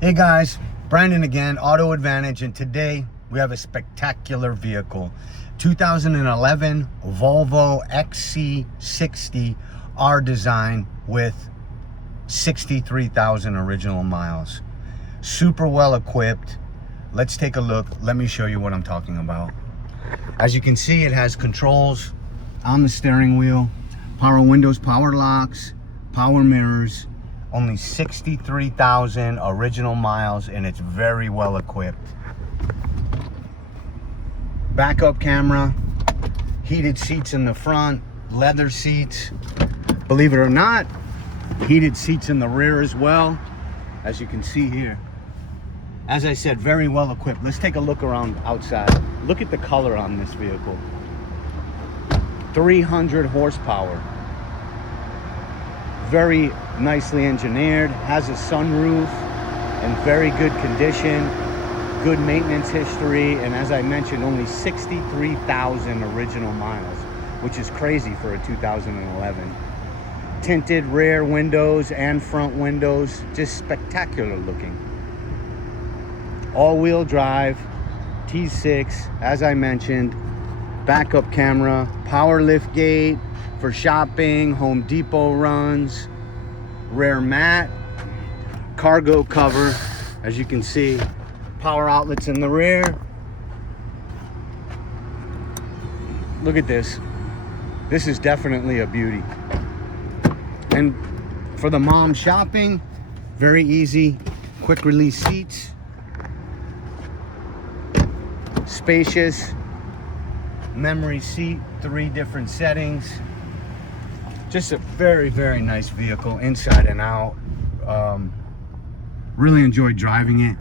Hey guys, Brandon again, Auto Advantage, and today we have a spectacular vehicle. 2011 Volvo XC60 R design with 63,000 original miles. Super well equipped. Let's take a look. Let me show you what I'm talking about. As you can see, it has controls on the steering wheel, power windows, power locks, power mirrors. Only 63,000 original miles, and it's very well equipped. Backup camera, heated seats in the front, leather seats. Believe it or not, heated seats in the rear as well, as you can see here. As I said, very well equipped. Let's take a look around outside. Look at the color on this vehicle. 300 horsepower. Very nicely engineered, has a sunroof in very good condition, good maintenance history, and as I mentioned, only 63,000 original miles, which is crazy for a 2011. Tinted rear windows and front windows, just spectacular looking. All-wheel drive, T6, as I mentioned, backup camera, power lift gate for shopping, Home Depot runs, rear mat, cargo cover, as you can see, power outlets in the rear. Look at this. This is definitely a beauty. And for the mom shopping, very easy, quick release seats, spacious memory seat, 3 different settings. Just a very, very nice vehicle inside and out. Really enjoyed driving it.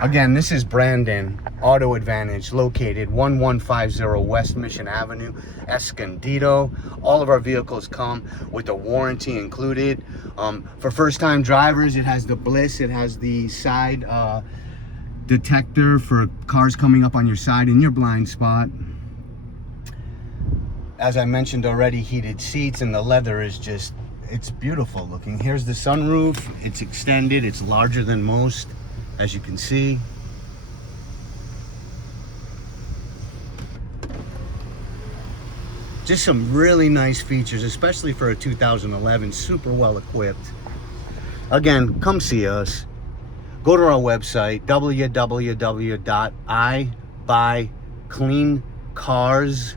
Again, this is Brandon, Auto Advantage, located 1150 West Mission Avenue, Escondido. All of our vehicles come with a warranty included. For first-time drivers, it has the Bliss. It has the side detector for cars coming up on your side in your blind spot. As I mentioned already, heated seats, and the leather is just, it's beautiful looking. Here's the sunroof. It's extended. It's larger than most, as you can see. Just some really nice features, especially for a 2011, super well equipped. Again, come see us. Go to our website, www.ibuycleancars.com.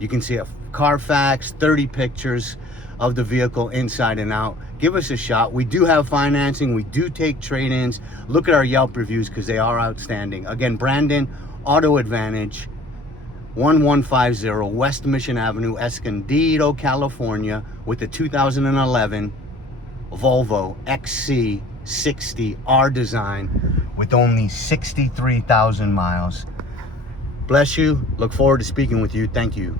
You can see a Carfax, 30 pictures of the vehicle inside and out. Give us a shot. We do have financing. We do take trade-ins. Look at our Yelp reviews because they are outstanding. Again, Brandon, Auto Advantage, 1150 West Mission Avenue, Escondido, California, with the 2011 Volvo XC60 R design with only 63,000 miles. Bless you. Look forward to speaking with you. Thank you.